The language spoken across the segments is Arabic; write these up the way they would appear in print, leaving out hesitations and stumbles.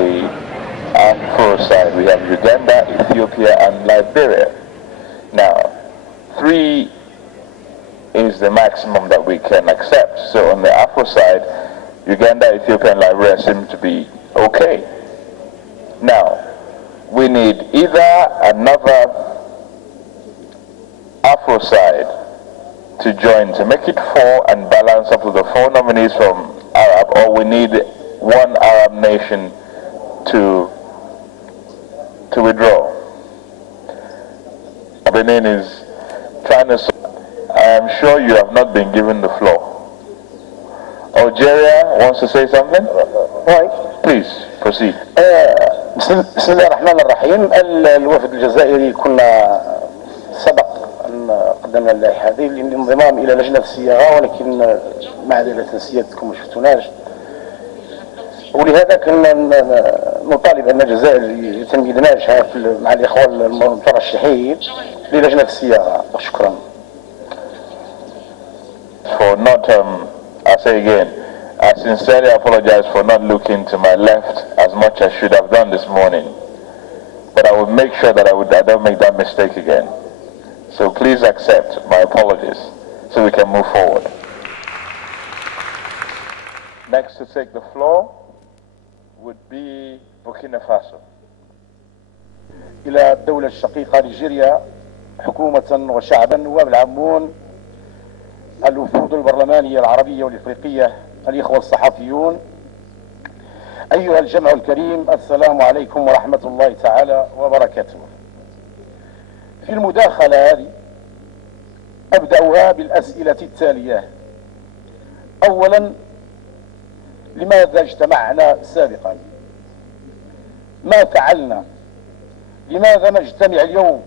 the Afro side, we have Uganda, Ethiopia, and Liberia. Now, 3 is the maximum that we can accept. So on the Afro side, Uganda, Ethiopia, and Liberia seem to be okay. Now, we need either another Afro side to join to make it 4 and balance up to the 4 nominees from Arab, or we need one Arab nation to withdraw. Benin is trying to. I am sure you have not been given the floor. Algeria wants to say something? Right. Please proceed. بسم الله الرحمن الرحيم. الوفد الجزائري كنا سبق أن قدمنا اللائحة هذه للانضمام إلى لجنة الصياغة، ولكن معذرة سيادتكم ما شفتوناش، ولهذا كنا نطالب أن الجزائر يتم إدماجها مع الإخوة المترشحين للجنة الصياغة. شكرا. For not, I say again, I sincerely apologize for not looking to my left as much as I should have done this morning. But I will make sure that I don't make that mistake again. So please accept my apologies so we can move forward. Next to take the floor would be Burkina Faso. إلى الدولة الشقيقة نيجيريا، حكومة وشعبا، نواب العامون، الوفود البرلمانية العربية والإفريقية، الإخوة الصحفيون، أيها الجمع الكريم، السلام عليكم ورحمة الله تعالى وبركاته. في المداخلة هذه أبدأها بالأسئلة التالية. أولا، لماذا اجتمعنا سابقا؟ ما فعلنا؟ لماذا نجتمع اليوم؟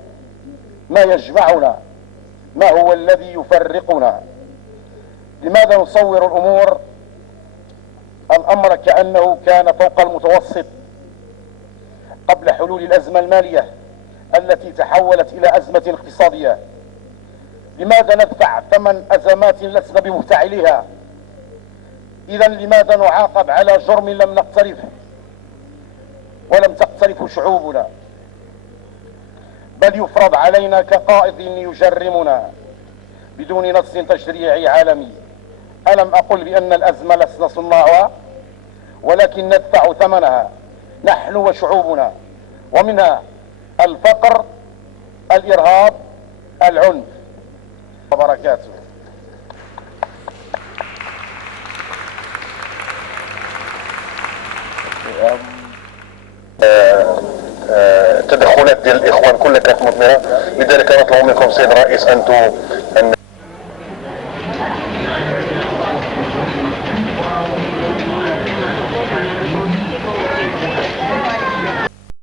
ما يجمعنا؟ ما هو الذي يفرقنا؟ لماذا نصور الأمر كأنه كان فوق المتوسط قبل حلول الأزمة المالية التي تحولت إلى أزمة اقتصادية؟ لماذا ندفع ثمن أزمات لسنا بمفتعلها؟ إذا لماذا نعاقب على جرم لم نقترفه ولم تقترفه شعوبنا، بل يفرض علينا كقائد يجرمنا بدون نص تشريعي عالمي؟ ألم أقل بأن الأزمة لسنا صناعها، ولكن ندفع ثمنها نحن وشعوبنا، ومنها الفقر، الإرهاب، العنف. وبركاته. تدخلات ديال الاخوان كلها كانت مثمره، لذلك نطلب منكم سيد الرئيس ان